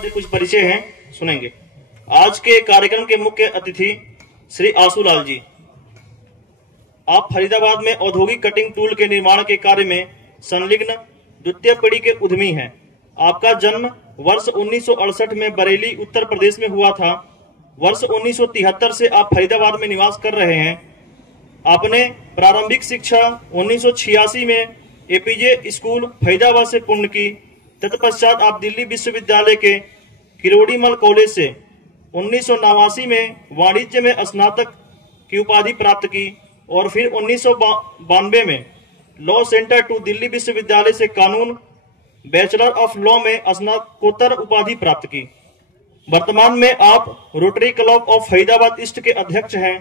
मुझे कुछ परिचय हैं, सुनेंगे। आज के कार्यक्रम के मुख्य अतिथि श्री आशूलाल जी। आप फरीदाबाद में औद्योगिक कटिंग टूल के निर्माण के कार्य में संलग्न द्वितीय पीढ़ी के उद्यमी हैं। आपका जन्म वर्ष 1968 में बरेली उत्तर प्रदेश में हुआ था। वर्ष 1973 से आप फरीदाबाद में निवास कर रहे हैं। आपने प्रारंभिक शिक्षा 1986 में एपीजे स्कूल फरीदाबाद से पूर्ण की। तत्पश्चात आप दिल्ली विश्वविद्यालय के किरोड़ीमल कॉलेज से 1989 में वाणिज्य में स्नातक की उपाधि प्राप्त की और फिर 1992 में लॉ सेंटर टू दिल्ली विश्वविद्यालय से कानून बैचलर ऑफ लॉ में स्नातकोत्तर उपाधि प्राप्त की। वर्तमान में आप rotary club of Faridabad east के अध्यक्ष हैं।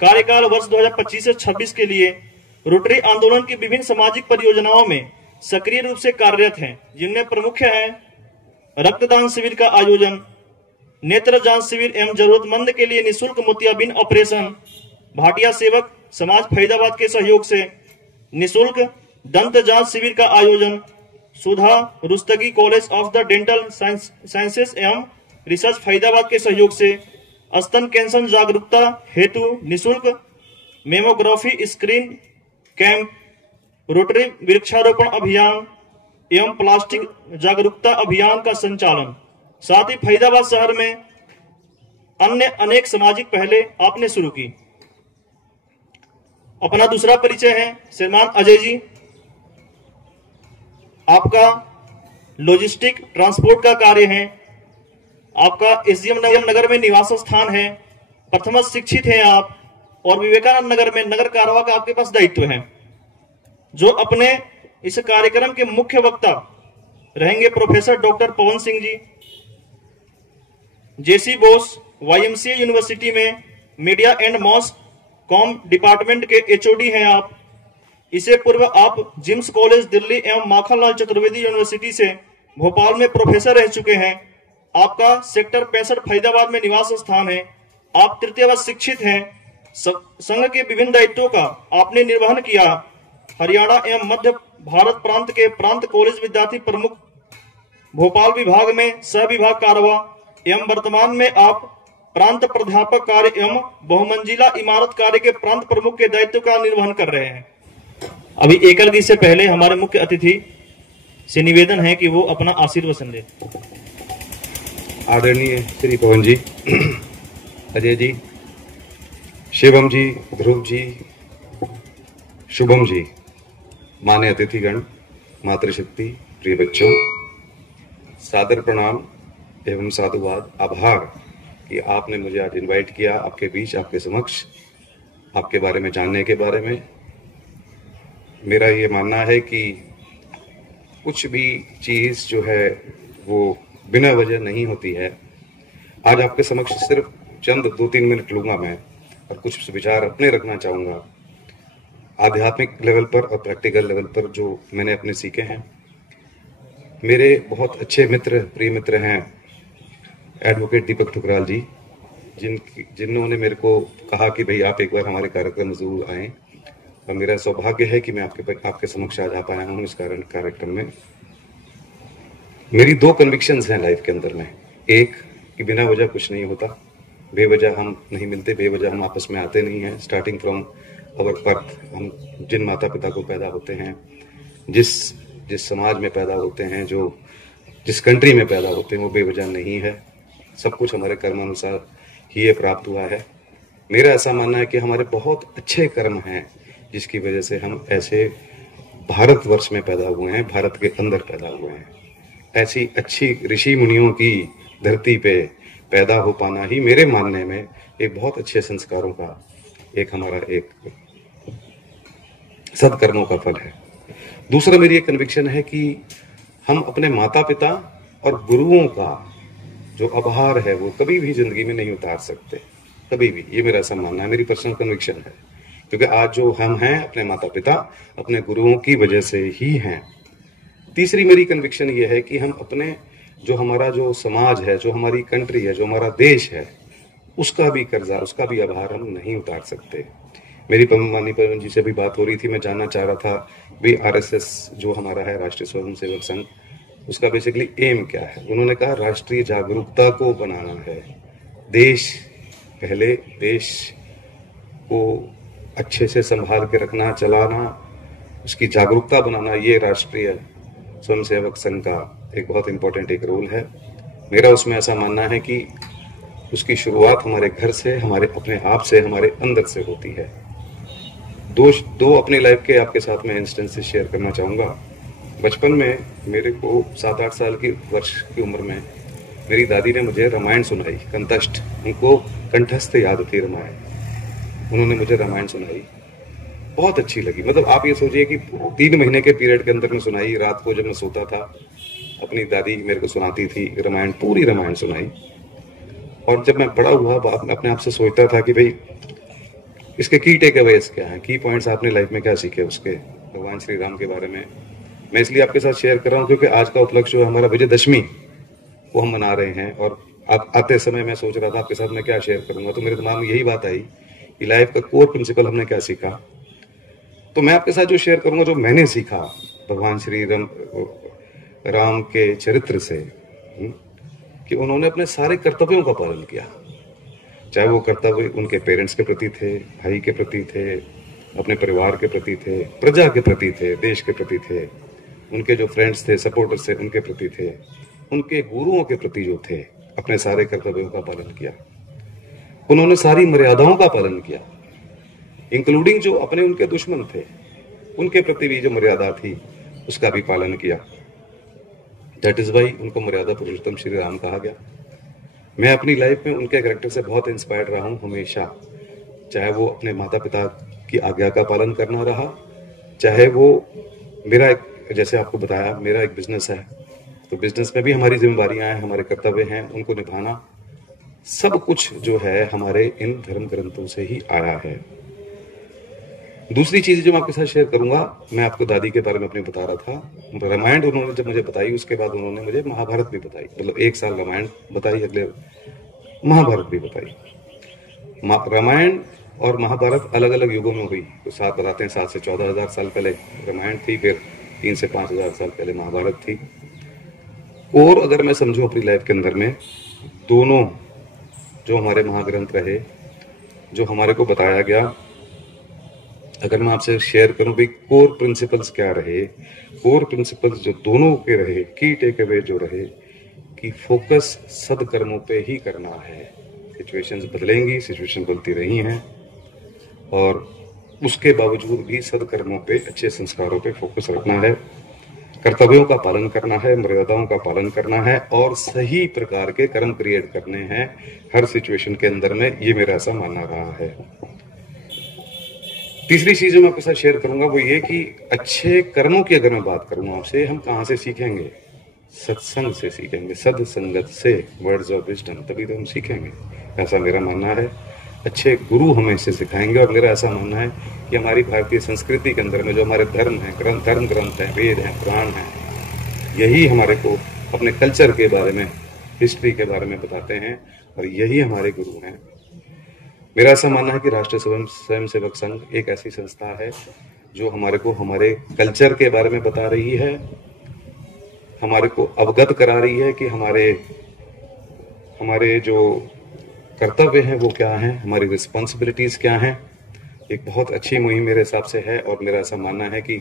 कार्यकाल वर्ष 2025 से 26 के लिए रोटरी आंदोलन की विभिन्न सामाजिक परियोजनाओं में सक्रिय रूप से कार्यरत हैं, जिनमें प्रमुख है रक्तदान शिविर का आयोजन, नेत्र जांच शिविर एवं जरूरतमंद के लिए निःशुल्क मोतियाबिंद ऑपरेशन, भाटिया सेवक समाज फरीदाबाद के सहयोग से निःशुल्क दंत जांच शिविर का आयोजन, Sudha Rustagi college of the dental sciences एवं रिसर्च फरीदाबाद के सहयोग से स्तन कैंसर जागरूकता हेतु निःशुल्क मेमोग्राफी स्क्रीन कैंप, रोटरी वृक्षारोपण अभियान एवं प्लास्टिक जागरूकता अभियान का संचालन, साथ ही फरीदाबाद शहर में अन्य अनेक सामाजिक पहले आपने शुरू की। अपना दूसरा परिचय है श्रीमान अजय जी। आपका लॉजिस्टिक ट्रांसपोर्ट का कार्य है। आपका एसडीएम नगर में निवास स्थान है। प्रथम शिक्षित हैं आप और विवेकानंद नगर में नगर कारवा का आपके पास दायित्व है। जो अपने इस कार्यक्रम के मुख्य वक्ता रहेंगे professor doctor Pawan Singh ji. JC Bose YMCA university में media and mass comm department के एचओडी हैं आप। इससे पूर्व आप जिम्स कॉलेज दिल्ली एवं माखनलाल चतुर्वेदी यूनिवर्सिटी से भोपाल में प्रोफेसर रह चुके हैं। आपका सेक्टर 65 फरीदाबाद में निवास स्थान है। आप तृतीय वर्ष शिक्षित हैं। संघ के विभिन्न दायित्वों का आपने निर्वहन किया। हरियाणा एवं मध्य भारत प्रांत के प्रांत कॉलेज विद्यार्थी प्रमुख भोपाल विभाग में सह विभाग कारवा एवं वर्तमान में आप प्रांत प्राध्यापक कार्य एवं बहुमंजिला इमारत कार्य के प्रांत प्रमुख के दायित्व का निर्वहन कर रहे हैं। अभी एकल गीत से पहले हमारे मुख्य अतिथि से निवेदन है कि वो अपना आशीर्वचन दे। आदरणीय श्री पवन जी, अजय जी, शिवम जी, ध्रुव जी, शुभम जी, मान्य अतिथिगण, मातृशक्ति, प्रिय बच्चों, सादर प्रणाम एवं साधुवाद, आभार कि आपने मुझे आज इनवाइट किया आपके बीच, आपके समक्ष, आपके बारे में जानने के बारे में। मेरा ये मानना है कि कुछ भी चीज़ जो है वो बिना वजह नहीं होती है। आज आपके समक्ष सिर्फ चंद 2-3 मिनट लूंगा मैं और कुछ विचार अपने रखना चाहूँगा आध्यात्मिक लेवल पर और प्रैक्टिकल लेवल पर जो मैंने अपने सीखे हैं। मेरे बहुत अच्छे मित्र, प्रिय मित्र हैं एडवोकेट दीपक ठुकराल जी, जिन्होंने मेरे को कहा कि भाई आप एक बार हमारे कार्यक्रम में जरूर आएँ, और मेरा सौभाग्य है कि मैं आपके समक्ष आज आ पाया हूँ इस कार्यक्रम में। मेरी 2 कन्विक्शंस हैं लाइफ के अंदर में। एक कि बिना वजह कुछ नहीं होता, बेवजह हम नहीं मिलते, बेवजह हम आपस में आते नहीं हैं। स्टार्टिंग फ्रॉम अवर बर्थ, हम जिन माता पिता को पैदा होते हैं, जिस समाज में पैदा होते हैं, जिस कंट्री में पैदा होते हैं, वो बेवजह नहीं है। सब कुछ हमारे कर्मानुसार ही ये प्राप्त हुआ है। मेरा ऐसा मानना है कि हमारे बहुत अच्छे कर्म हैं जिसकी वजह से हम ऐसे भारतवर्ष में पैदा हुए हैं, भारत के अंदर पैदा हुए हैं। ऐसी अच्छी ऋषि मुनियों की धरती पे पैदा हो पाना ही मेरे मानने में एक बहुत अच्छे संस्कारों का हमारा एक सत्कर्मों का फल है। दूसरा मेरी एक कन्विक्शन है कि हम अपने माता पिता और गुरुओं का जो आभार है वो कभी भी जिंदगी में नहीं उतार सकते, कभी भी। ये मेरा ऐसा मानना है, मेरी पर्सनल कन्विक्शन है, क्योंकि आज जो हम हैं अपने माता पिता, अपने गुरुओं की वजह से ही हैं। तीसरी मेरी कन्विक्शन ये है कि हम अपने हमारा जो समाज है, जो हमारी कंट्री है, जो हमारा देश है, उसका भी कर्जा, उसका भी आभार हम नहीं उतार सकते। मेरी माननीय पवन जी से भी बात हो रही थी, मैं जानना चाह रहा था भी आरएसएस जो हमारा है, राष्ट्रीय स्वयंसेवक संघ, उसका बेसिकली एम क्या है। उन्होंने कहा राष्ट्रीय जागरूकता को बनाना है, देश पहले, देश को अच्छे से संभाल के रखना, चलाना, उसकी जागरूकता बनाना, ये राष्ट्रीय स्वयंसेवक संघ का एक बहुत इंपॉर्टेंट एक रोल है। मेरा उसमें ऐसा मानना है कि उसकी शुरुआत हमारे घर से, हमारे अपने आप से, हमारे अंदर से होती है। दो अपनी लाइफ के आपके साथ में इंस्टेंसेस शेयर करना चाहूँगा। बचपन में मेरे को 7-8 साल की वर्ष की उम्र में मेरी दादी ने मुझे रामायण सुनाई, कंठस्थ, उनको कंठस्थ याद थी रामायण। उन्होंने मुझे रामायण सुनाई, बहुत अच्छी लगी। मतलब आप ये सोचिए कि 3 महीने के पीरियड के अंदर में सुनाई। रात को जब मैं सोता था, अपनी दादी मेरे को सुनाती थी रामायण, पूरी रामायण सुनाई। और जब मैं बड़ा हुआ, अपने आप से सोचता था कि भाई इसके की टेक अवेज क्या है, की पॉइंट्स आपने लाइफ में क्या सीखे उसके, भगवान श्री राम के बारे में। मैं इसलिए आपके साथ शेयर कर रहा हूँ क्योंकि आज का उपलक्ष्य जो है हमारा विजयदशमी, वो हम मना रहे हैं। और आते समय मैं सोच रहा था आपके साथ मैं क्या शेयर करूंगा, तो मेरे दिमाग में यही बात आई कि लाइफ का कोर प्रिंसिपल हमने क्या सीखा। तो मैं आपके साथ जो शेयर करूंगा, जो मैंने सीखा भगवान श्री राम के चरित्र से, कि उन्होंने अपने सारे कर्तव्यों का पालन किया। चाहे वो कर्तव्य उनके पेरेंट्स के प्रति थे, भाई के प्रति थे, अपने परिवार के प्रति थे, प्रजा के प्रति थे, देश के प्रति थे, उनके जो फ्रेंड्स थे, सपोर्टर्स थे, उनके प्रति थे, उनके गुरुओं के प्रति जो थे, अपने सारे कर्तव्यों का पालन किया। उन्होंने सारी मर्यादाओं का पालन किया, इंक्लूडिंग जो अपने उनके दुश्मन थे, उनके प्रति भी जो मर्यादा थी उसका भी पालन किया। दैट इज वाई उनको मर्यादा पुरुषोत्तम श्री राम कहा गया। मैं अपनी लाइफ में उनके कैरेक्टर से बहुत इंस्पायर्ड रहा हूं हमेशा। चाहे वो अपने माता पिता की आज्ञा का पालन करना रहा, चाहे वो मेरा एक, जैसे आपको बताया, मेरा एक बिजनेस है, तो बिजनेस में भी हमारी जिम्मेदारियां हैं, हमारे कर्तव्य हैं, उनको निभाना। सब कुछ जो है हमारे इन धर्म ग्रंथों से ही आया है। दूसरी चीज जो मैं आपके साथ शेयर करूंगा, मैं आपको दादी के बारे में अपने बता रहा था। रामायण उन्होंने जब मुझे बताई, उसके बाद उन्होंने मुझे महाभारत भी बताई। मतलब 1 साल रामायण बताई, अगले महाभारत भी बताई। रामायण और महाभारत अलग अलग युगों में हुई। तो 7 बताते हैं, 7 से 14,000 साल पहले रामायण थी, फिर 3 से 5,000 साल पहले महाभारत थी। और अगर मैं समझूं अपनी लाइफ के अंदर में, दोनों जो हमारे महाग्रंथ रहे, जो हमारे को बताया गया, अगर मैं आपसे शेयर करूं भी कोर प्रिंसिपल्स क्या रहे, कोर प्रिंसिपल्स जो दोनों के रहे, की टेक अवे जो रहे, कि फोकस सदकर्मों पे ही करना है। सिचुएशंस बदलेंगी, सिचुएशन बदलती रही हैं, और उसके बावजूद भी सदकर्मों पे, अच्छे संस्कारों पे फोकस रखना है, कर्तव्यों का पालन करना है, मर्यादाओं का पालन करना है, और सही प्रकार के कर्म क्रिएट करने हैं हर सिचुएशन के अंदर में। ये मेरा ऐसा मानना रहा है। तीसरी चीज जो मैं आपके साथ शेयर करूंगा वो ये कि अच्छे कर्मों की अगर मैं बात करूं आपसे, हम कहां से सीखेंगे? सत्संग से सीखेंगे, सदसंगत से, वर्ड्स ऑफ विजडम, तभी तो हम सीखेंगे, ऐसा मेरा मानना है। अच्छे गुरु हमें इससे सिखाएंगे। और मेरा ऐसा मानना है कि हमारी भारतीय संस्कृति के अंदर में जो हमारे धर्म हैं, धर्म ग्रंथ हैं, वेद हैं, पुराण हैं, यही हमारे को अपने कल्चर के बारे में, हिस्ट्री के बारे में बताते हैं, और यही हमारे गुरु हैं। मेरा ऐसा मानना है कि राष्ट्रीय स्वयंसेवक संघ एक ऐसी संस्था है जो हमारे को हमारे कल्चर के बारे में बता रही है, हमारे को अवगत करा रही है कि हमारे जो कर्तव्य हैं वो क्या हैं, हमारी रिस्पॉन्सिबिलिटीज क्या हैं। एक बहुत अच्छी मुहिम मेरे हिसाब से है। और मेरा ऐसा मानना है कि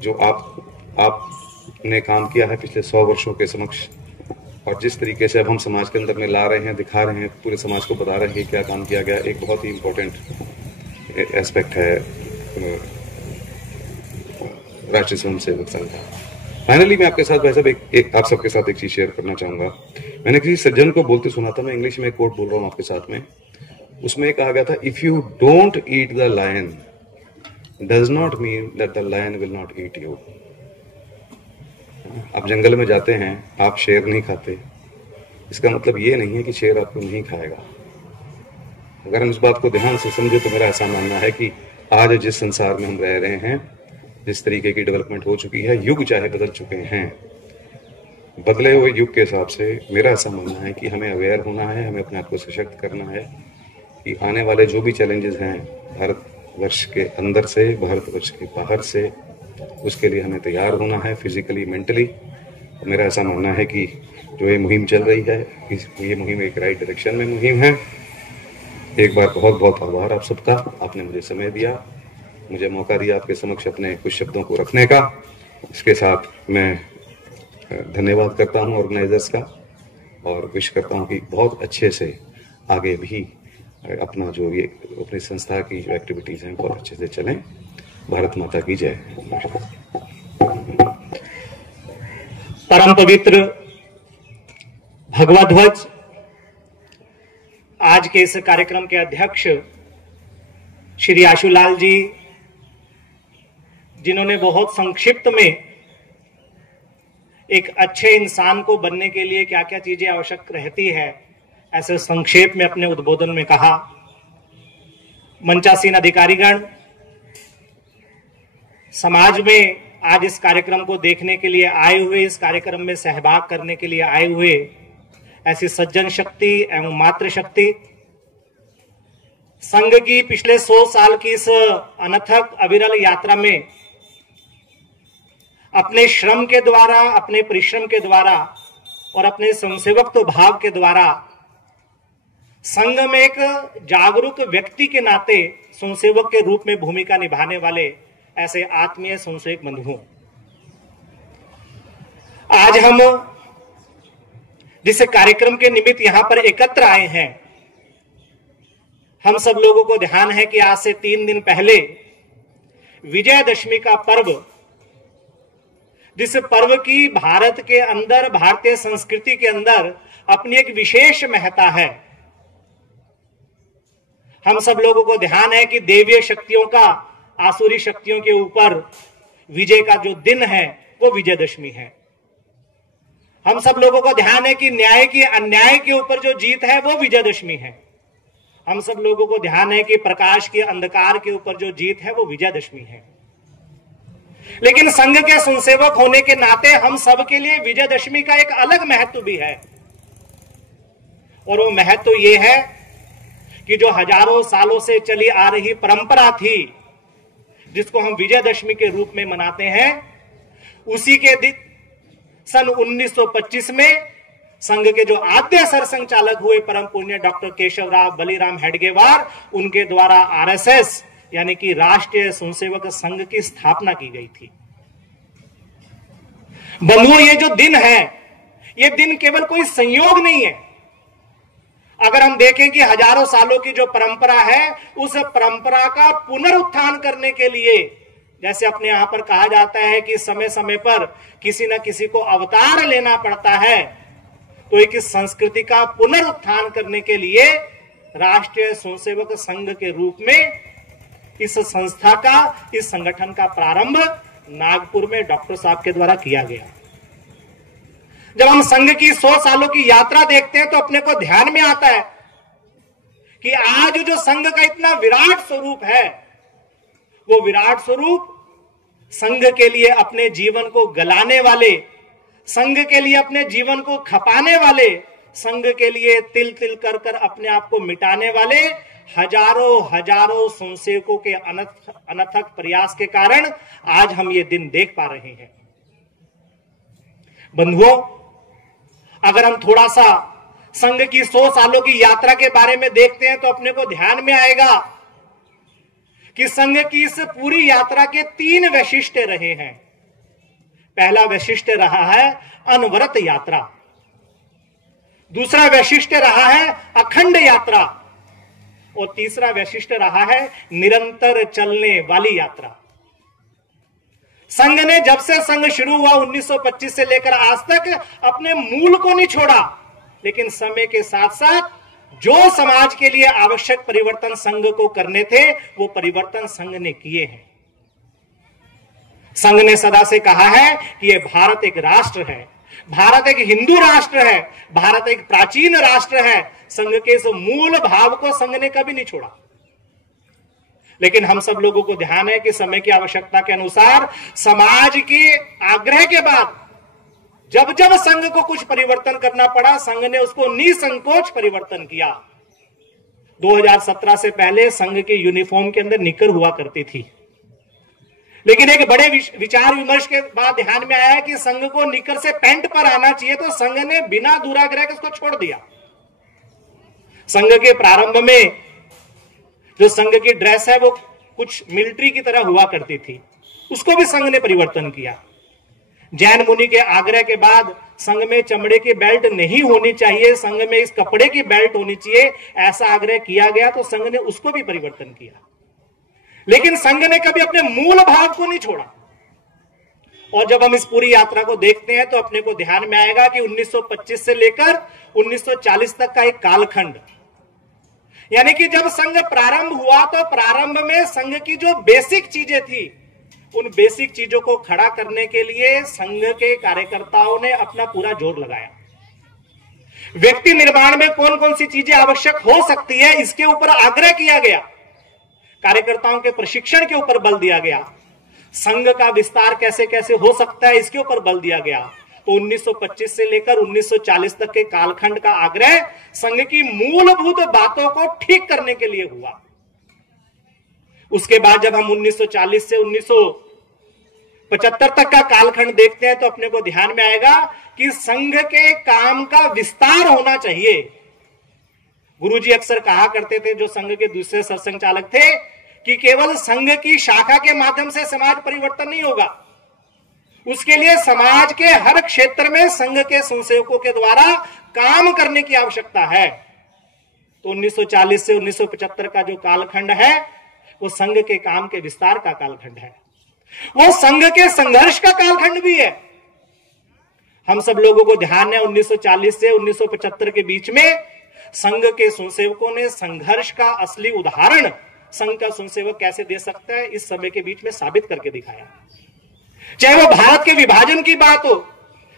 जो आपने काम किया है पिछले 100 वर्षों के समक्ष, और जिस तरीके से अब हम समाज के अंदर में ला रहे हैं, दिखा रहे हैं, पूरे समाज को बता रहे हैं कि क्या काम किया गया, एक बहुत ही इम्पोर्टेंट एस्पेक्ट है राष्ट्रीय स्वयंसेवक संघ का। फाइनली मैं आपके साथ भाई साहब आप सबके साथ एक चीज शेयर करना चाहूंगा। मैंने किसी सज्जन को बोलते सुना था, मैं इंग्लिश में एक कोट बोल रहा हूँ आपके साथ में। उसमें कहा गया था, if you don't eat the lion does not mean that the lion will not eat you. आप जंगल में जाते हैं, आप शेर नहीं खाते, इसका मतलब ये नहीं है कि शेर आपको नहीं खाएगा। अगर हम इस बात को ध्यान से समझे तो मेरा ऐसा मानना है कि आज जिस संसार में हम रह रहे हैं, जिस तरीके की डेवलपमेंट हो चुकी है, युग चाहे बदल चुके हैं, बदले हुए युग के हिसाब से मेरा ऐसा मानना है कि हमें अवेयर होना है, हमें अपने आप को सशक्त करना है कि आने वाले जो भी चैलेंजेस हैं भारतवर्ष के अंदर से, भारतवर्ष के बाहर से, उसके लिए हमें तैयार होना है, फिजिकली, मेंटली। मेरा ऐसा मानना है कि जो ये मुहिम चल रही है, ये मुहिम एक राइट डायरेक्शन में मुहिम है। एक बार बहुत बहुत आभार आप सबका, आपने मुझे समय दिया, मुझे मौका दिया आपके समक्ष अपने कुछ शब्दों को रखने का। इसके साथ मैं धन्यवाद करता हूं ऑर्गेनाइजर्स का और विश करता हूं कि बहुत अच्छे से आगे भी अपना जो ये अपनी संस्था की जो एक्टिविटीज हैं बहुत अच्छे से चलें। भारत माता की जय। परम पवित्र भगवा ध्वज आज के इस कार्यक्रम के अध्यक्ष श्री आशुलाल जी, जिन्होंने बहुत संक्षिप्त में एक अच्छे इंसान को बनने के लिए क्या क्या चीजें आवश्यक रहती है ऐसे संक्षेप में अपने उद्बोधन में कहा। मंचासीन अधिकारीगण, समाज में आज इस कार्यक्रम को देखने के लिए आए हुए, इस कार्यक्रम में सहभाग करने के लिए आए हुए ऐसी सज्जन शक्ति एवं मातृशक्ति, संघ की पिछले 100 साल की इस अनथक अविरल यात्रा में अपने श्रम के द्वारा, अपने परिश्रम के द्वारा और अपने स्वयंसेवक भाव के द्वारा संघ में एक जागरूक व्यक्ति के नाते स्वयंसेवक के रूप में भूमिका निभाने वाले ऐसे आत्मीय स्वयंसेवक बंधुओं, आज हम जिस कार्यक्रम के निमित्त यहां पर एकत्र आए हैं, हम सब लोगों को ध्यान है कि आज से 3 दिन पहले विजयदशमी का पर्व, जिस पर्व की भारत के अंदर, भारतीय संस्कृति के अंदर अपनी एक विशेष महत्ता है। हम सब लोगों को ध्यान है कि देवीय शक्तियों का आसुरी शक्तियों के ऊपर विजय का जो दिन है वो विजयदशमी है। हम सब लोगों को ध्यान है कि न्याय की अन्याय के ऊपर जो जीत है वो विजयदशमी है। हम सब लोगों को ध्यान है कि प्रकाश के अंधकार के ऊपर जो जीत है वो विजयदशमी है। लेकिन संघ के स्वयंसेवक होने के नाते हम सब के लिए विजयदशमी का एक अलग महत्व भी है, और वो महत्व ये है कि जो हजारों सालों से चली आ रही परंपरा थी, जिसको हम विजयदशमी के रूप में मनाते हैं, उसी के दिन सन 1925 में संघ के जो आद्य सरसंघचालक हुए परम पुण्य डॉक्टर केशवराव बलिराम हेडगेवार, उनके द्वारा आरएसएस यानी कि राष्ट्रीय स्वयंसेवक संघ की स्थापना की गई थी। बंधुओं, ये जो दिन है, ये दिन केवल कोई संयोग नहीं है। अगर हम देखें कि हजारों सालों की जो परंपरा है, उस परंपरा का पुनरुत्थान करने के लिए, जैसे अपने यहां पर कहा जाता है कि समय समय पर किसी न किसी को अवतार लेना पड़ता है, तो एक संस्कृति का पुनरुत्थान करने के लिए राष्ट्रीय स्वयंसेवक संघ के रूप में इस संस्था का, इस संगठन का प्रारंभ नागपुर में डॉक्टर साहब के द्वारा किया गया। जब हम संघ की 100 सालों की यात्रा देखते हैं तो अपने को ध्यान में आता है कि आज जो संघ का इतना विराट स्वरूप है, वो विराट स्वरूप संघ के लिए अपने जीवन को गलाने वाले, संघ के लिए अपने जीवन को खपाने वाले, संघ के लिए तिल तिल कर कर अपने आप को मिटाने वाले हजारों हजारों स्वयंसेवकों के अनथक प्रयास के कारण आज हम ये दिन देख पा रहे हैं। बंधुओं, अगर हम थोड़ा सा संघ की 100 सालों की यात्रा के बारे में देखते हैं तो अपने को ध्यान में आएगा कि संघ की इस पूरी यात्रा के 3 वैशिष्ट्य रहे हैं। पहला वैशिष्ट्य रहा है अनवरत यात्रा, दूसरा वैशिष्ट्य रहा है अखंड यात्रा, और तीसरा वैशिष्ट्य रहा है निरंतर चलने वाली यात्रा। संघ ने जब से संघ शुरू हुआ 1925 से लेकर आज तक अपने मूल को नहीं छोड़ा, लेकिन समय के साथ साथ जो समाज के लिए आवश्यक परिवर्तन संघ को करने थे, वो परिवर्तन संघ ने किए हैं। संघ ने सदा से कहा है कि यह भारत एक राष्ट्र है, भारत एक हिंदू राष्ट्र है, भारत एक प्राचीन राष्ट्र है। संघ के इस मूल भाव को संघ ने कभी नहीं छोड़ा। लेकिन हम सब लोगों को ध्यान है कि समय की आवश्यकता के अनुसार समाज के आग्रह के बाद जब जब संघ को कुछ परिवर्तन करना पड़ा, संघ ने उसको निसंकोच परिवर्तन किया। 2017 से पहले संघ के यूनिफॉर्म के अंदर निकर हुआ करती थी, लेकिन एक बड़े विचार विमर्श के बाद ध्यान में आया कि संघ को निकर से पैंट पर आना चाहिए, तो संघ ने बिना दुराग्रह के उसको छोड़ दिया। संघ के प्रारंभ में जो संघ की ड्रेस है वो कुछ मिलिट्री की तरह हुआ करती थी, उसको भी संघ ने परिवर्तन किया। जैन मुनि के आग्रह के बाद संघ में चमड़े की बेल्ट नहीं होनी चाहिए, संघ में इस कपड़े की बेल्ट होनी चाहिए, ऐसा आग्रह किया गया, तो संघ ने उसको भी परिवर्तन किया। लेकिन संघ ने कभी अपने मूल भाव को नहीं छोड़ा। और जब हम इस पूरी यात्रा को देखते हैं तो अपने को ध्यान में आएगा कि 1925 से लेकर 1940 तक का एक कालखंड, यानी कि जब संघ प्रारंभ हुआ तो प्रारंभ में संघ की जो बेसिक चीजें थी, उन बेसिक चीजों को खड़ा करने के लिए संघ के कार्यकर्ताओं ने अपना पूरा जोर लगाया। व्यक्ति निर्माण में कौन कौन सी चीजें आवश्यक हो सकती है, इसके ऊपर आग्रह किया गया। कार्यकर्ताओं के प्रशिक्षण के ऊपर बल दिया गया। संघ का विस्तार कैसे कैसे हो सकता है, इसके ऊपर बल दिया गया। तो 1925 से लेकर 1940 तक के कालखंड का आग्रह संघ की मूलभूत बातों को ठीक करने के लिए हुआ। उसके बाद जब हम 1940 से 1975 तक का कालखंड देखते हैं तो अपने को ध्यान में आएगा कि संघ के काम का विस्तार होना चाहिए। गुरुजी अक्सर कहा करते थे, जो संघ के दूसरे सरसंघ चालक थे, कि केवल संघ की शाखा के माध्यम से समाज परिवर्तन नहीं होगा, उसके लिए समाज के हर क्षेत्र में संघ के स्वयंसेवकों के द्वारा काम करने की आवश्यकता है। तो 1940 से 1975 का जो कालखंड है वो संघ के काम के विस्तार का कालखंड है, वो संघ के संघर्ष का कालखंड भी है। हम सब लोगों को ध्यान है 1940 से 1975 के बीच में संघ के स्वयंसेवकों ने संघर्ष का असली उदाहरण संघ का स्वयंसेवक कैसे दे सकता है, इस समय के बीच में साबित करके दिखाया। चाहे वो भारत के विभाजन की बात हो,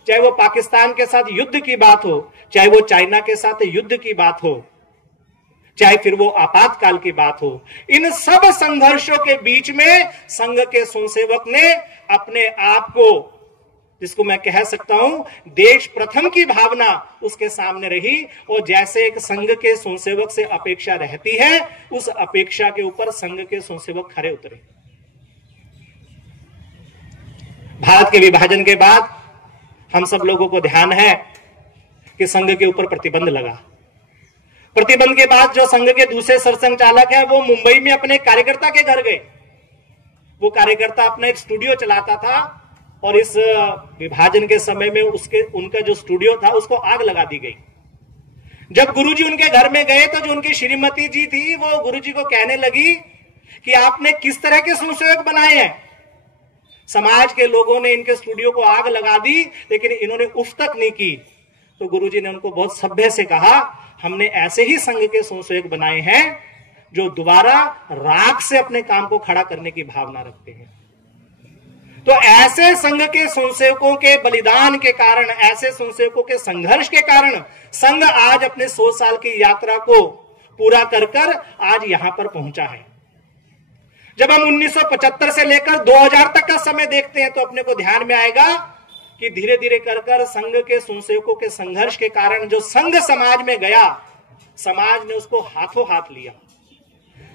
चाहे वो पाकिस्तान के साथ युद्ध की बात हो, चाहे वो चाइना के साथ युद्ध की बात हो, चाहे फिर वो आपातकाल की बात हो, इन सब संघर्षों के बीच में संघ के स्वयंसेवक ने अपने आप को, जिसको मैं कह सकता हूं देश प्रथम की भावना, उसके सामने रही। और जैसे एक संघ के स्वयंसेवक से अपेक्षा रहती है, उस अपेक्षा के ऊपर संघ के स्वयंसेवक खरे उतरे। भारत के विभाजन के बाद हम सब लोगों को ध्यान है कि संघ के ऊपर प्रतिबंध लगा। प्रतिबंध के बाद जो संघ के दूसरे सरसंघ चालक है वो मुंबई में अपने कार्यकर्ता के घर गए। वो कार्यकर्ता अपना एक स्टूडियो चलाता था और इस विभाजन के समय में उनका जो स्टूडियो था उसको आग लगा दी गई। जब गुरुजी उनके घर में गए तो जो उनकी श्रीमती जी थी वो गुरुजी को कहने लगी कि आपने किस तरह के स्वयंसेवक बनाए हैं, समाज के लोगों ने इनके स्टूडियो को आग लगा दी लेकिन इन्होंने उफ तक नहीं की। तो गुरुजी ने उनको बहुत सभ्य से कहा, हमने ऐसे ही संघ के स्वयंसेवक बनाए हैं जो दोबारा राख से अपने काम को खड़ा करने की भावना रखते हैं। तो ऐसे संघ के स्वयंसेवकों के बलिदान के कारण, ऐसे स्वयंसेवकों के संघर्ष के कारण संघ आज अपने 100 साल की यात्रा को पूरा कर कर आज यहां पर पहुंचा है। जब हम 1975 से लेकर 2000 तक का समय देखते हैं तो अपने को ध्यान में आएगा कि धीरे धीरे कर कर संघ के स्वयंसेवकों के संघर्ष के कारण जो संघ समाज में गया, समाज ने उसको हाथों हाथ लिया।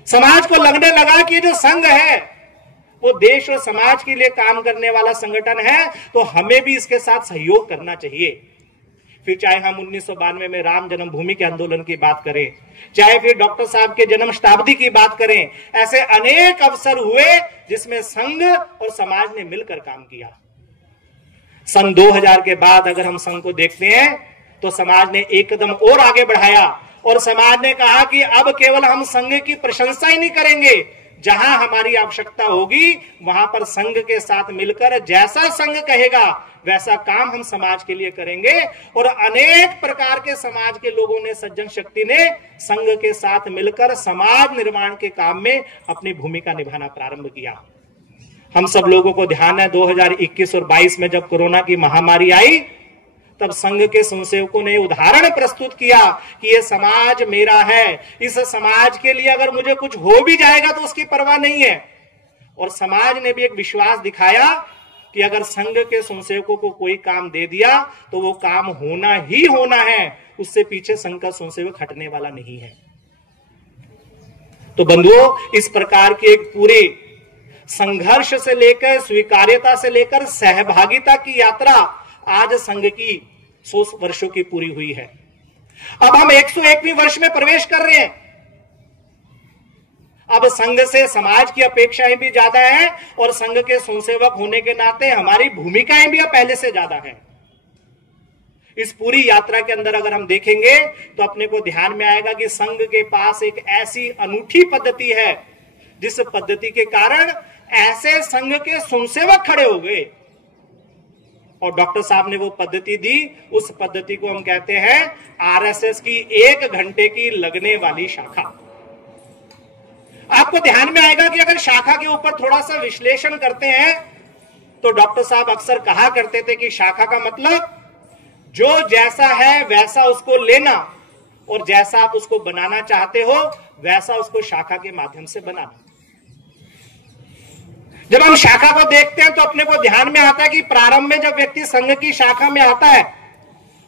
समाज को लगने लगा कि जो संघ है वो देश और समाज के लिए काम करने वाला संगठन है, तो हमें भी इसके साथ सहयोग करना चाहिए। फिर चाहे हम 1992 में राम जन्मभूमि के आंदोलन की बात करें, चाहे फिर डॉक्टर साहब के जन्म शताब्दी की बात करें, ऐसे अनेक अवसर हुए जिसमें संघ और समाज ने मिलकर काम किया। सन 2000 के बाद अगर हम संघ को देखते हैं तो समाज ने एक कदम और आगे बढ़ाया और समाज ने कहा कि अब केवल हम संघ की प्रशंसा ही नहीं करेंगे, जहां हमारी आवश्यकता होगी वहां पर संघ के साथ मिलकर जैसा संघ कहेगा वैसा काम हम समाज के लिए करेंगे। और अनेक प्रकार के समाज के लोगों ने, सज्जन शक्ति ने संघ के साथ मिलकर समाज निर्माण के काम में अपनी भूमिका निभाना प्रारंभ किया। हम सब लोगों को ध्यान है 2021 और 22 में जब कोरोना की महामारी आई तब संघ के स्वयंसेवकों ने उदाहरण प्रस्तुत किया कि ये समाज मेरा है, इस समाज के लिए अगर मुझे कुछ हो भी जाएगा तो उसकी परवाह नहीं है। और समाज ने भी एक विश्वास दिखाया कि अगर संघ के स्वयंसेवकों को कोई काम दे दिया तो वो काम होना ही होना है, उससे पीछे संघ का स्वयंसेवक हटने वाला नहीं है। तो बंधुओं, इस प्रकार की एक पूरी संघर्ष से लेकर स्वीकार्यता से लेकर सहभागिता की यात्रा आज संघ की 100 वर्षों की पूरी हुई है। अब हम 101वें वर्ष में प्रवेश कर रहे हैं। अब संघ से समाज की अपेक्षाएं भी ज्यादा हैं और संघ के स्वयंसेवक होने के नाते हमारी भूमिकाएं भी अब पहले से ज्यादा हैं। इस पूरी यात्रा के अंदर अगर हम देखेंगे तो अपने को ध्यान में आएगा कि संघ के पास एक ऐसी अनूठी पद्धति है जिस पद्धति के कारण ऐसे संघ के स्वयंसेवक खड़े हो गए और डॉक्टर साहब ने वो पद्धति दी। उस पद्धति को हम कहते हैं आरएसएस की 1 घंटे की लगने वाली शाखा। आपको ध्यान में आएगा कि अगर शाखा के ऊपर थोड़ा सा विश्लेषण करते हैं तो डॉक्टर साहब अक्सर कहा करते थे कि शाखा का मतलब जो जैसा है वैसा उसको लेना और जैसा आप उसको बनाना चाहते हो वैसा उसको शाखा के माध्यम से बनाना। जब हम शाखा को देखते हैं तो अपने को ध्यान में आता है कि प्रारंभ में जब व्यक्ति संघ की शाखा में आता है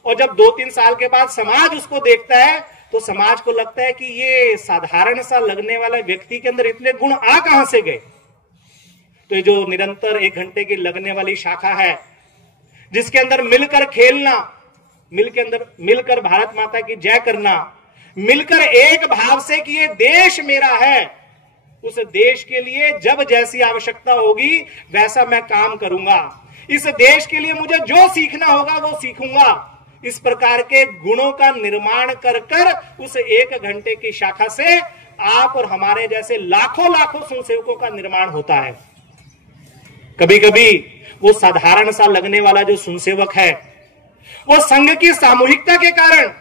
और जब 2-3 साल के बाद समाज उसको देखता है तो समाज को लगता है कि ये साधारण सा लगने वाला व्यक्ति के अंदर इतने गुण आ कहां से गए। तो ये जो निरंतर 1 घंटे की लगने वाली शाखा है जिसके अंदर मिलकर खेलना, मिलकर भारत माता की जय करना, मिलकर एक भाव से कि ये देश मेरा है, उस देश के लिए जब जैसी आवश्यकता होगी वैसा मैं काम करूंगा, इस देश के लिए मुझे जो सीखना होगा वो सीखूंगा, इस प्रकार के गुणों का निर्माण कर उस 1 घंटे की शाखा से आप और हमारे जैसे लाखों स्वयंसेवकों का निर्माण होता है। कभी कभी वो साधारण सा लगने वाला जो स्वयंसेवक है वो संघ की सामूहिकता के कारण,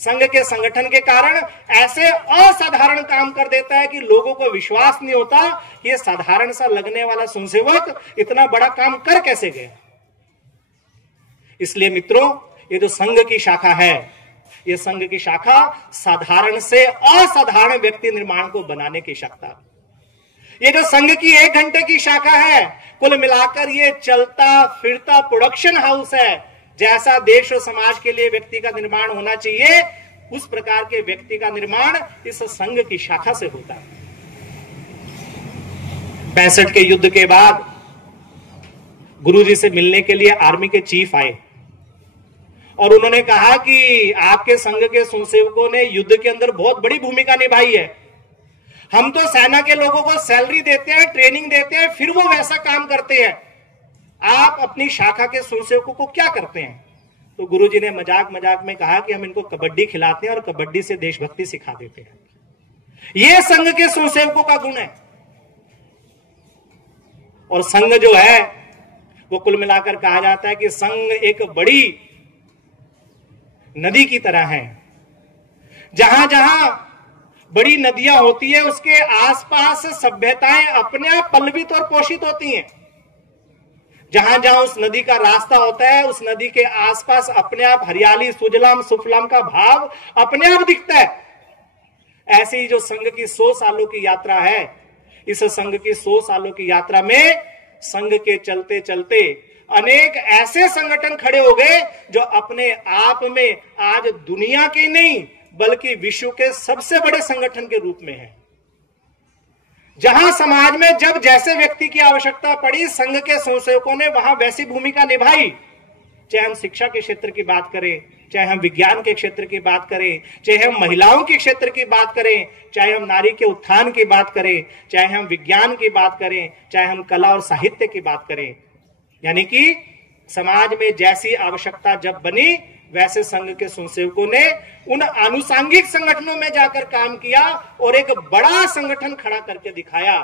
संघ के संगठन के कारण ऐसे असाधारण काम कर देता है कि लोगों को विश्वास नहीं होता कि ये साधारण सा लगने वाला स्वयंसेवक इतना बड़ा काम कर कैसे गया। इसलिए मित्रों, ये जो संघ की शाखा है, ये संघ की शाखा साधारण से असाधारण व्यक्ति निर्माण को बनाने की शाखा। ये जो संघ की 1 घंटे की शाखा है, कुल मिलाकर ये चलता फिरता प्रोडक्शन हाउस है। जैसा देश और समाज के लिए व्यक्ति का निर्माण होना चाहिए उस प्रकार के व्यक्ति का निर्माण इस संघ की शाखा से होता है। 65 के युद्ध के बाद गुरुजी से मिलने के लिए आर्मी के चीफ आए और उन्होंने कहा कि आपके संघ के स्वयंसेवकों ने युद्ध के अंदर बहुत बड़ी भूमिका निभाई है। हम तो सेना के लोगों को सैलरी देते हैं, ट्रेनिंग देते हैं, फिर वो वैसा काम करते हैं। आप अपनी शाखा के स्वयंसेवकों को क्या करते हैं? तो गुरुजी ने मजाक में कहा कि हम इनको कबड्डी खिलाते हैं और कबड्डी से देशभक्ति सिखा देते हैं। यह संघ के स्वयंसेवकों का गुण है। और संघ जो है वो कुल मिलाकर कहा जाता है कि संघ एक बड़ी नदी की तरह है। जहां जहां बड़ी नदियां होती है उसके आसपास सभ्यताएं अपने आप पल्लवित और पोषित होती हैं। जहां जहां उस नदी का रास्ता होता है उस नदी के आसपास अपने आप हरियाली, सुजलाम सुफलाम का भाव अपने आप दिखता है। ऐसे ही जो संघ की 100 सालों की यात्रा है, इस संघ की 100 सालों की यात्रा में संघ के चलते चलते अनेक ऐसे संगठन खड़े हो गए जो अपने आप में आज दुनिया के नहीं बल्कि विश्व के सबसे बड़े संगठन के रूप में है। जहां समाज में जब जैसे व्यक्ति की आवश्यकता पड़ी संघ के स्वयंसेवकों ने वहां वैसी भूमिका निभाई। चाहे हम शिक्षा के क्षेत्र की बात करें, चाहे हम विज्ञान के क्षेत्र की बात करें, चाहे हम महिलाओं के क्षेत्र की बात करें, चाहे हम नारी के उत्थान की बात करें, चाहे हम विज्ञान की बात करें, चाहे हम कला और साहित्य की बात करें, यानी कि समाज में जैसी आवश्यकता जब बनी वैसे संघ के स्वयंसेवकों ने उन आनुषंगिक संगठनों में जाकर काम किया और एक बड़ा संगठन खड़ा करके दिखाया,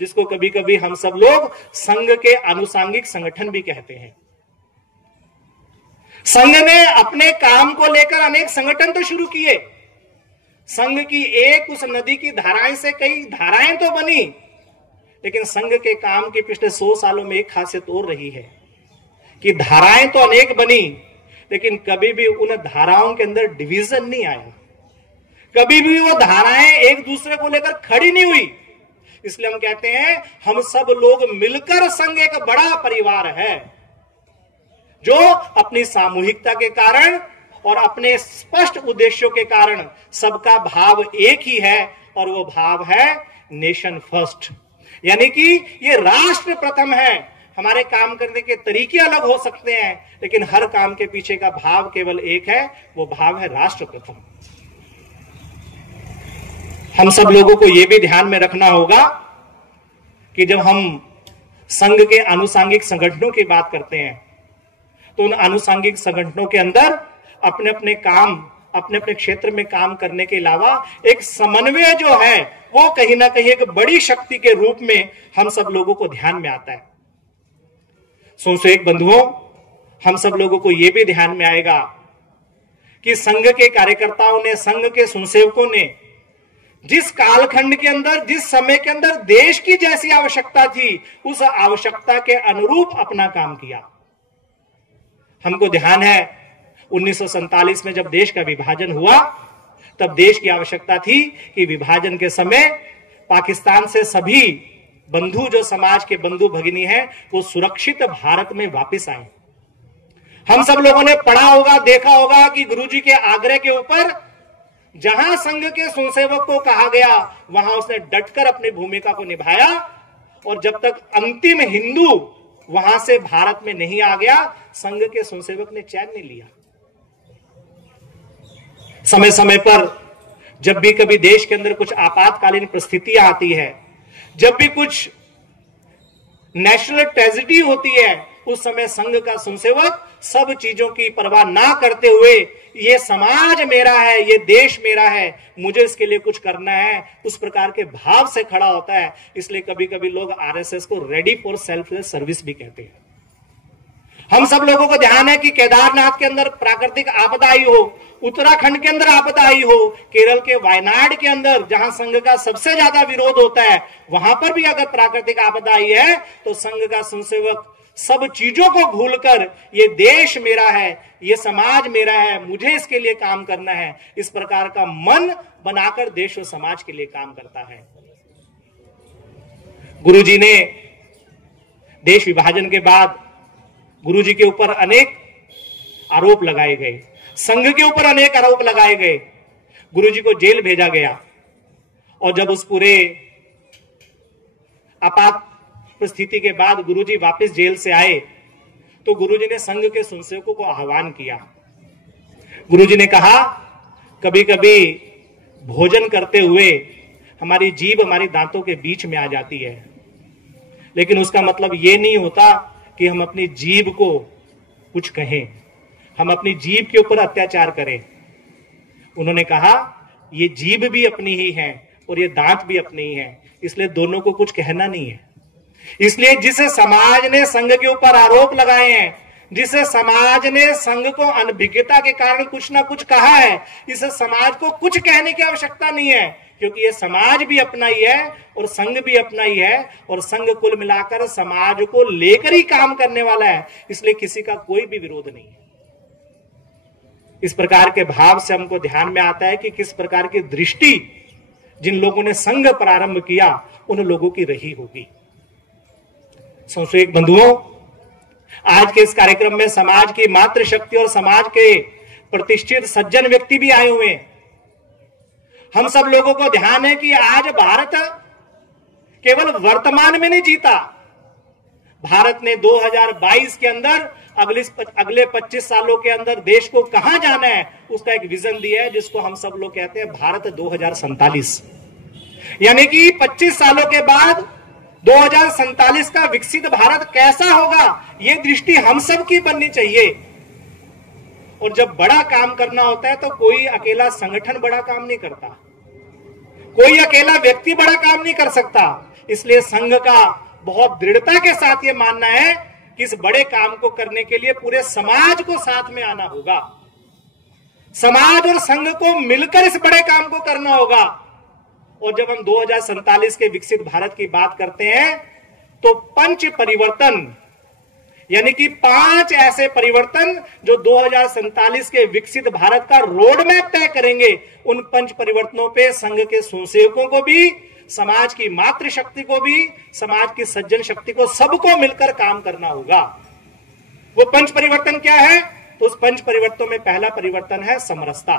जिसको कभी कभी हम सब लोग संघ के आनुषंगिक संगठन भी कहते हैं। संघ ने अपने काम को लेकर अनेक संगठन तो शुरू किए। संघ की एक उस नदी की धाराएं से कई धाराएं तो बनी, लेकिन संघ के काम के पिछले 100 सालों में एक खासियत और रही है कि धाराएं तो अनेक बनी, लेकिन कभी भी उन धाराओं के अंदर डिवीजन नहीं आया। कभी भी वो धाराएं एक दूसरे को लेकर खड़ी नहीं हुई। इसलिए हम कहते हैं हम सब लोग मिलकर संघ एक बड़ा परिवार है, जो अपनी सामूहिकता के कारण और अपने स्पष्ट उद्देश्यों के कारण सबका भाव एक ही है, और वो भाव है नेशन फर्स्ट। यानी कि ये राष्ट्र प्रथम है। हमारे काम करने के तरीके अलग हो सकते हैं, लेकिन हर काम के पीछे का भाव केवल एक है, वो भाव है राष्ट्र प्रथम। हम सब लोगों को यह भी ध्यान में रखना होगा कि जब हम संघ के आनुषंगिक संगठनों की बात करते हैं तो उन आनुषंगिक संगठनों के अंदर अपने अपने काम, अपने अपने क्षेत्र में काम करने के अलावा एक समन्वय जो है वो कहीं ना कहीं एक बड़ी शक्ति के रूप में हम सब लोगों को ध्यान में आता है। स्वयंसेवक बंधुओं, हम सब लोगों को यह भी ध्यान में आएगा कि संघ के कार्यकर्ताओं ने, संघ के स्वयंसेवकों ने जिस कालखंड के अंदर, जिस समय के अंदर देश की जैसी आवश्यकता थी, उस आवश्यकता के अनुरूप अपना काम किया। हमको ध्यान है 1947 में जब देश का विभाजन हुआ, तब देश की आवश्यकता थी कि विभाजन के समय पाकिस्तान से सभी बंधु, जो समाज के बंधु भगिनी हैं, वो सुरक्षित भारत में वापस आए। हम सब लोगों ने पढ़ा होगा, देखा होगा कि गुरुजी के आग्रह के ऊपर जहां संघ के स्वयंसेवक को कहा गया, वहां उसने डटकर अपनी भूमिका को निभाया, और जब तक अंतिम हिंदू वहां से भारत में नहीं आ गया, संघ के स्वयंसेवक ने चैन नहीं लिया। समय समय पर जब भी कभी देश के अंदर कुछ आपातकालीन परिस्थितियां आती है, जब भी कुछ नेशनल ट्रेजेडी होती है, उस समय संघ का स्वयंसेवक सब चीजों की परवाह ना करते हुए, ये समाज मेरा है, ये देश मेरा है, मुझे इसके लिए कुछ करना है, उस प्रकार के भाव से खड़ा होता है। इसलिए कभी कभी लोग आरएसएस को रेडी फॉर सेल्फलेस सर्विस भी कहते हैं। हम सब लोगों को ध्यान है कि केदारनाथ के अंदर प्राकृतिक आपदा आई हो, उत्तराखंड के अंदर आपदा आई हो, केरल के वायनाड के अंदर जहां संघ का सबसे ज्यादा विरोध होता है, वहां पर भी अगर प्राकृतिक आपदा आई है तो संघ का स्वयंसेवक सब चीजों को भूलकर, ये देश मेरा है, ये समाज मेरा है, मुझे इसके लिए काम करना है, इस प्रकार का मन बनाकर देश और समाज के लिए काम करता है। गुरुजी ने देश विभाजन के बाद गुरुजी के ऊपर अनेक आरोप लगाए गए, संघ के ऊपर अनेक आरोप लगाए गए, गुरुजी को जेल भेजा गया। और जब उस पूरे आपात परिस्थिति के बाद गुरुजी वापस जेल से आए, तो गुरुजी ने संघ के स्वयंसेवकों को आह्वान किया। गुरुजी ने कहा, कभी कभी भोजन करते हुए हमारी जीभ हमारी दांतों के बीच में आ जाती है, लेकिन उसका मतलब यह नहीं होता कि हम अपनी जीभ को कुछ कहें, हम अपनी जीभ के ऊपर अत्याचार करें। उन्होंने कहा, ये जीभ भी अपनी ही है और ये दांत भी अपनी ही है, इसलिए दोनों को कुछ कहना नहीं है। इसलिए जिस समाज ने संघ के ऊपर आरोप लगाए हैं, जिस समाज ने संघ को अनभिज्ञता के कारण कुछ ना कुछ कहा है, इस समाज को कुछ कहने की आवश्यकता नहीं है, क्योंकि ये समाज भी अपना ही है और संघ भी अपना ही है, और संघ कुल मिलाकर समाज को लेकर ही काम करने वाला है, इसलिए किसी का कोई भी विरोध नहीं है। इस प्रकार के भाव से हमको ध्यान में आता है कि किस प्रकार की दृष्टि जिन लोगों ने संघ प्रारंभ किया उन लोगों की रही होगी। स्वयंसेवक बंधुओं, आज के इस कार्यक्रम में समाज की मातृशक्ति और समाज के प्रतिष्ठित सज्जन व्यक्ति भी आए हुए हैं। हम सब लोगों को ध्यान है कि आज भारत केवल वर्तमान में नहीं जीता, भारत ने 2022 के अंदर अगले 25 सालों के अंदर देश को कहां जाना है, उसका एक विजन दिया है, जिसको हम सब लोग कहते हैं भारत 2047। यानी कि 25 सालों के बाद 2047 का विकसित भारत कैसा होगा, यह दृष्टि हम सब की बननी चाहिए। और जब बड़ा काम करना होता है तो कोई अकेला संगठन बड़ा काम नहीं करता, कोई अकेला व्यक्ति बड़ा काम नहीं कर सकता। इसलिए संघ का बहुत दृढ़ता के साथ यह मानना है कि इस बड़े काम को करने के लिए पूरे समाज को साथ में आना होगा, समाज और संघ को मिलकर इस बड़े काम को करना होगा। और जब हम 2047 के विकसित भारत की बात करते हैं तो पंच परिवर्तन, यानी कि 5 ऐसे परिवर्तन जो 2047 के विकसित भारत का रोड मैप तय करेंगे, उन 5 परिवर्तनों पे संघ के स्वयंसेवकों को भी, समाज की मातृशक्ति को भी, समाज की सज्जन शक्ति को, सबको मिलकर काम करना होगा। वो 5 परिवर्तन क्या है? तो उस 5 परिवर्तनों में पहला परिवर्तन है समरसता,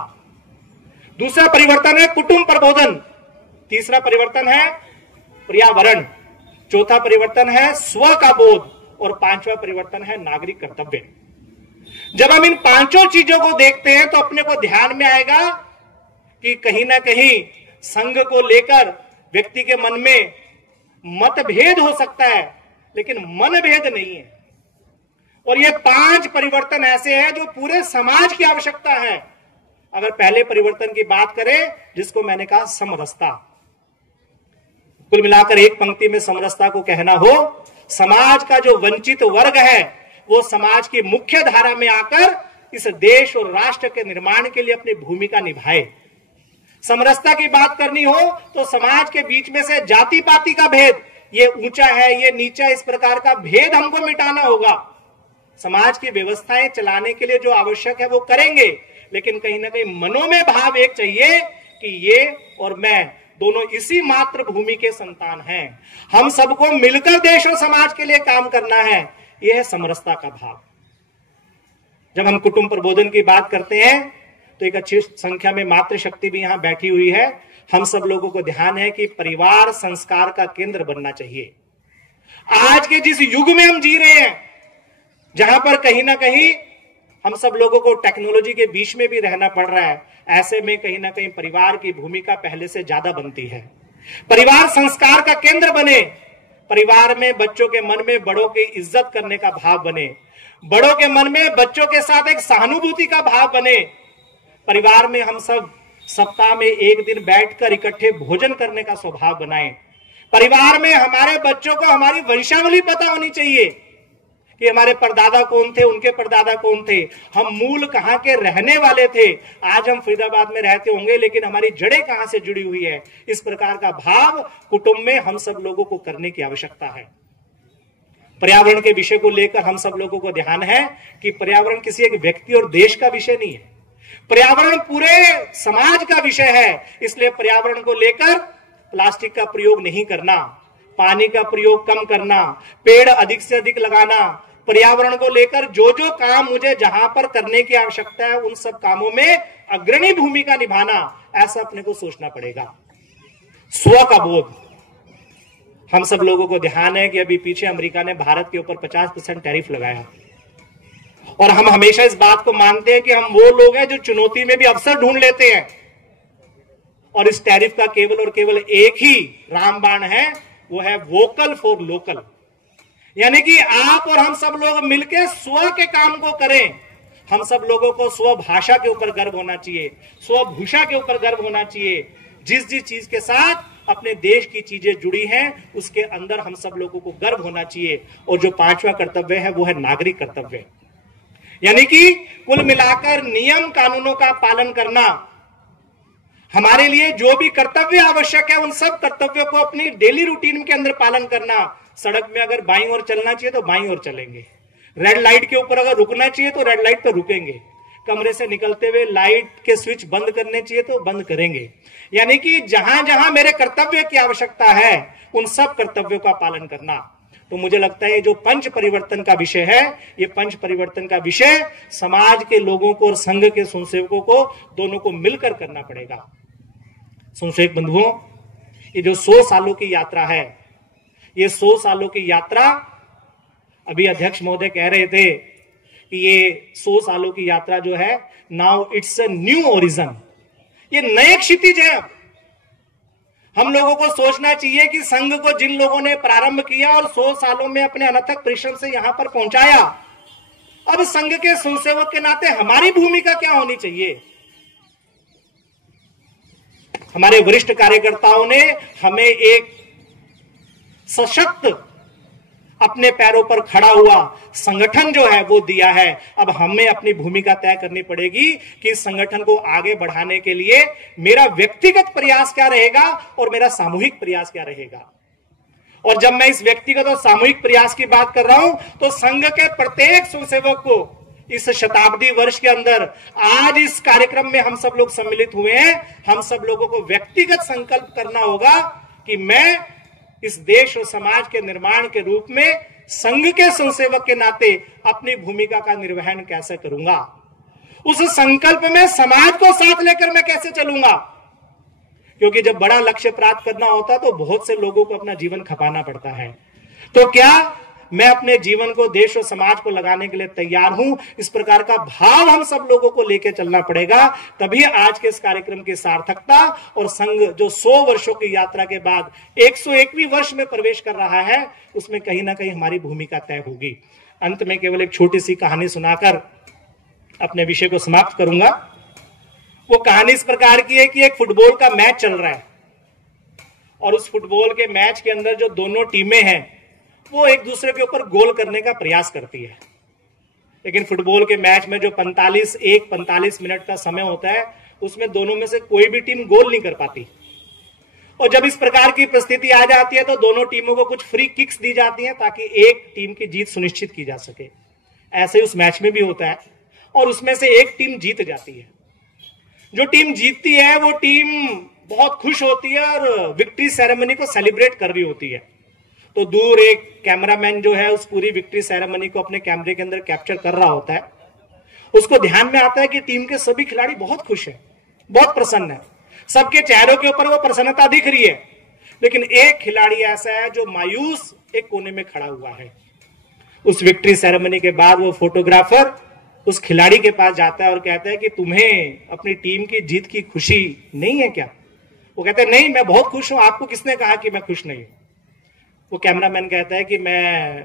दूसरा परिवर्तन है कुटुंब प्रबोधन, तीसरा परिवर्तन है पर्यावरण, चौथा परिवर्तन है स्व का बोध, और पांचवा परिवर्तन है नागरिक कर्तव्य। जब हम इन पांचों चीजों को देखते हैं तो अपने को ध्यान में आएगा कि कहीं ना कहीं संघ को लेकर व्यक्ति के मन में मतभेद हो सकता है, लेकिन मनभेद नहीं है। और ये 5 परिवर्तन ऐसे हैं जो पूरे समाज की आवश्यकता है। अगर पहले परिवर्तन की बात करें, जिसको मैंने कहा समरसता, कुल मिलाकर एक पंक्ति में समरसता को कहना हो, समाज का जो वंचित वर्ग है वो समाज की मुख्य धारा में आकर इस देश और राष्ट्र के निर्माण के लिए अपनी भूमिका निभाए। समरसता की बात करनी हो तो समाज के बीच में से जाति पाति का भेद, ये ऊंचा है ये नीचा, इस प्रकार का भेद हमको मिटाना होगा। समाज की व्यवस्थाएं चलाने के लिए जो आवश्यक है वो करेंगे, लेकिन कहीं ना कहीं मनों में भाव एक चाहिए कि ये और मैं दोनों इसी मातृभूमि के संतान हैं, हम सबको मिलकर देश और समाज के लिए काम करना है। यह है समरसता का भाव। जब हम कुटुंब प्रबोधन की बात करते हैं तो एक अच्छी संख्या में मातृशक्ति भी यहां बैठी हुई है। हम सब लोगों को ध्यान है कि परिवार संस्कार का केंद्र बनना चाहिए। आज के जिस युग में हम जी रहे हैं, जहां पर कहीं ना कहीं हम सब लोगों को टेक्नोलॉजी के बीच में भी रहना पड़ रहा है, ऐसे में कहीं ना कहीं परिवार की भूमिका पहले से ज्यादा बनती है। परिवार संस्कार का केंद्र बने, परिवार में बच्चों के मन में बड़ों की इज्जत करने का भाव बने, बड़ों के मन में बच्चों के साथ एक सहानुभूति का भाव बने। परिवार में हम सब सप्ताह में एक दिन बैठकर इकट्ठे भोजन करने का स्वभाव बनाएं। परिवार में हमारे बच्चों को हमारी वंशावली पता होनी चाहिए कि हमारे परदादा कौन थे, उनके परदादा कौन थे, हम मूल कहां के रहने वाले थे। आज हम फरीदाबाद में रहते होंगे, लेकिन हमारी जड़ें कहां से जुड़ी हुई है। इस प्रकार का भाव कुटुंब में हम सब लोगों को करने की आवश्यकता है। पर्यावरण के विषय को लेकर हम सब लोगों को ध्यान है कि पर्यावरण किसी एक व्यक्ति और देश का विषय नहीं है, पर्यावरण पूरे समाज का विषय है। इसलिए पर्यावरण को लेकर प्लास्टिक का प्रयोग नहीं करना, पानी का प्रयोग कम करना, पेड़ अधिक से अधिक लगाना, पर्यावरण को लेकर जो जो काम मुझे जहां पर करने की आवश्यकता है उन सब कामों में अग्रणी भूमिका निभाना, ऐसा अपने को सोचना पड़ेगा। स्व का बोध, हम सब लोगों को ध्यान है कि अभी पीछे अमेरिका ने भारत के ऊपर 50% टैरिफ लगाया, और हम हमेशा इस बात को मानते हैं कि हम वो लोग हैं जो चुनौती में भी अवसर ढूंढ लेते हैं। और इस टैरिफ का केवल और केवल एक ही रामबाण है, वो है वोकल फॉर लोकल। यानी कि आप और हम सब लोग मिलकर स्व के काम को करें। हम सब लोगों को स्व भाषा के ऊपर गर्व होना चाहिए, स्व भूषा के ऊपर गर्व होना चाहिए। जिस जिस चीज के साथ अपने देश की चीजें जुड़ी हैं उसके अंदर हम सब लोगों को गर्व होना चाहिए। और जो 5वां कर्तव्य है वो है नागरिक कर्तव्य, यानी कि कुल मिलाकर नियम कानूनों का पालन करना। हमारे लिए जो भी कर्तव्य आवश्यक है उन सब कर्तव्यों को अपनी डेली रूटीन के अंदर पालन करना। सड़क में अगर बाईं ओर चलना चाहिए तो बाईं ओर चलेंगे, रेड लाइट के ऊपर अगर रुकना चाहिए तो रेड लाइट पर रुकेंगे, कमरे से निकलते हुए लाइट के स्विच बंद करने चाहिए तो बंद करेंगे। यानी कि जहां जहां मेरे कर्तव्य की आवश्यकता है उन सब कर्तव्यों का पालन करना। तो मुझे लगता है जो पंच परिवर्तन का विषय है, ये पंच परिवर्तन का विषय समाज के लोगों को और संघ के स्वयंसेवकों को दोनों को मिलकर करना पड़ेगा। स्वयंसेवक बंधुओं, ये जो 100 सालों की यात्रा है, ये 100 सालों की यात्रा, अभी अध्यक्ष महोदय कह रहे थे कि ये 100 सालों की यात्रा जो है, now it's a new origin, ये नए क्षितिज है। हम लोगों को सोचना चाहिए कि संघ को जिन लोगों ने प्रारंभ किया और 100 सालों में अपने अनथक परिश्रम से यहां पर पहुंचाया, अब संघ के स्वयंसेवक के नाते हमारी भूमिका क्या होनी चाहिए। हमारे वरिष्ठ कार्यकर्ताओं ने हमें एक सशक्त, अपने पैरों पर खड़ा हुआ संगठन जो है वो दिया है। अब हमें अपनी भूमिका तय करनी पड़ेगी कि इस संगठन को आगे बढ़ाने के लिए मेरा व्यक्तिगत प्रयास क्या रहेगा और मेरा सामूहिक प्रयास क्या रहेगा। और जब मैं इस व्यक्तिगत और सामूहिक प्रयास की बात कर रहा हूं तो संघ के प्रत्येक स्वयंसेवक को इस शताब्दी वर्ष के अंदर, आज इस कार्यक्रम में हम सब लोग सम्मिलित हुए हैं, हम सब लोगों को व्यक्तिगत संकल्प करना होगा कि मैं इस देश और समाज के निर्माण के रूप में संघ के स्वयंसेवक के नाते अपनी भूमिका का निर्वहन कैसे करूंगा। उस संकल्प में समाज को साथ लेकर मैं कैसे चलूंगा। क्योंकि जब बड़ा लक्ष्य प्राप्त करना होता है तो बहुत से लोगों को अपना जीवन खपाना पड़ता है। तो क्या मैं अपने जीवन को देश और समाज को लगाने के लिए तैयार हूं? इस प्रकार का भाव हम सब लोगों को लेकर चलना पड़ेगा, तभी आज के इस कार्यक्रम की सार्थकता और संघ जो 100 वर्षों की यात्रा के बाद 101वें वर्ष में प्रवेश कर रहा है, उसमें कहीं ना कहीं हमारी भूमिका तय होगी। अंत में केवल एक छोटी सी कहानी सुनाकर अपने विषय को समाप्त करूंगा। वो कहानी इस प्रकार की है कि एक फुटबॉल का मैच चल रहा है और उस फुटबॉल के मैच के अंदर जो दोनों टीमें हैं वो एक दूसरे के ऊपर गोल करने का प्रयास करती है। लेकिन फुटबॉल के मैच में जो 45 मिनट का समय होता है उसमें दोनों में से कोई भी टीम गोल नहीं कर पाती। और जब इस प्रकार की परिस्थिति आ जाती है तो दोनों टीमों को कुछ फ्री किक्स दी जाती हैं ताकि एक टीम की जीत सुनिश्चित की जा सके। ऐसे ही उस मैच में भी होता है और उसमें से एक टीम जीत जाती है। जो टीम जीतती है वो टीम बहुत खुश होती है और विक्ट्री सेरेमनी को सेलिब्रेट कर रही होती है। तो दूर एक कैमरामैन जो है उस पूरी विक्ट्री सेरेमनी को अपने कैमरे के अंदर कैप्चर कर रहा होता है। उसको ध्यान में आता है कि टीम के सभी खिलाड़ी बहुत खुश हैं, बहुत प्रसन्न है, सबके चेहरों के ऊपर वो प्रसन्नता दिख रही है। लेकिन एक खिलाड़ी ऐसा है जो मायूस एक कोने में खड़ा हुआ है। उस विक्ट्री सेरेमनी के बाद वो फोटोग्राफर उस खिलाड़ी के पास जाता है और कहता है कि तुम्हें अपनी टीम की जीत की खुशी नहीं है क्या? वो कहता है नहीं, मैं बहुत खुश हूं। आपको किसने कहा कि मैं खुश नहीं हूं? वो कैमरामैन कहता है कि मैं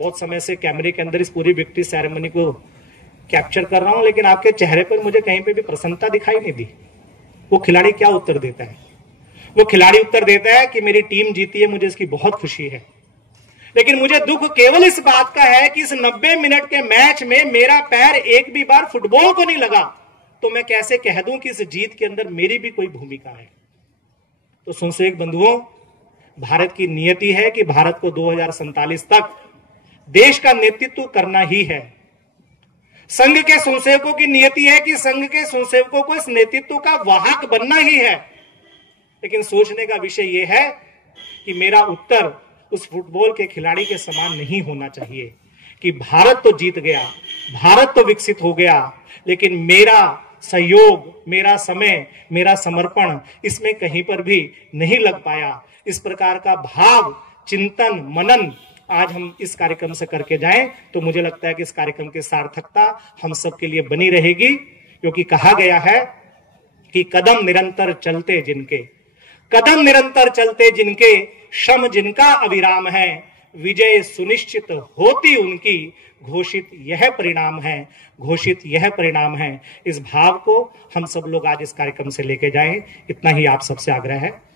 बहुत समय से कैमरे के अंदर इस पूरी विक्ट्री सेरेमनी को कैप्चर कर रहा हूं, लेकिन आपके चेहरे पर मुझे कहीं पे भी प्रसन्नता दिखाई नहीं दी। वो खिलाड़ी क्या उत्तर देता है? वो खिलाड़ी उत्तर देता है कि मेरी टीम जीती है, मुझे इसकी बहुत खुशी है, लेकिन मुझे दुख केवल इस बात का है कि इस 90 मिनट के मैच में मेरा पैर एक भी बार फुटबॉल को नहीं लगा, तो मैं कैसे कह दूं कि इस जीत के अंदर मेरी भी कोई भूमिका है। तो संसेवक बंधुओं, भारत की नियति है कि भारत को 2047 तक देश का नेतृत्व करना ही है। संघ के स्वयंसेवकों की नियति है कि संघ के स्वयंसेवकों को इस नेतृत्व का वाहक बनना ही है। लेकिन सोचने का विषय यह है कि मेरा उत्तर उस फुटबॉल के खिलाड़ी के समान नहीं होना चाहिए कि भारत तो जीत गया, भारत तो विकसित हो गया, लेकिन मेरा सहयोग, मेरा समय, मेरा समर्पण इसमें कहीं पर भी नहीं लग पाया। इस प्रकार का भाव, चिंतन, मनन आज हम इस कार्यक्रम से करके जाएं तो मुझे लगता है कि इस कार्यक्रम की सार्थकता हम सबके लिए बनी रहेगी। क्योंकि कहा गया है कि कदम निरंतर चलते जिनके, कदम निरंतर चलते जिनके, श्रम जिनका अविराम है, विजय सुनिश्चित होती उनकी, घोषित यह परिणाम है, घोषित यह परिणाम है। इस भाव को हम सब लोग आज इस कार्यक्रम से लेके जाएं, इतना ही आप सबसे आग्रह है।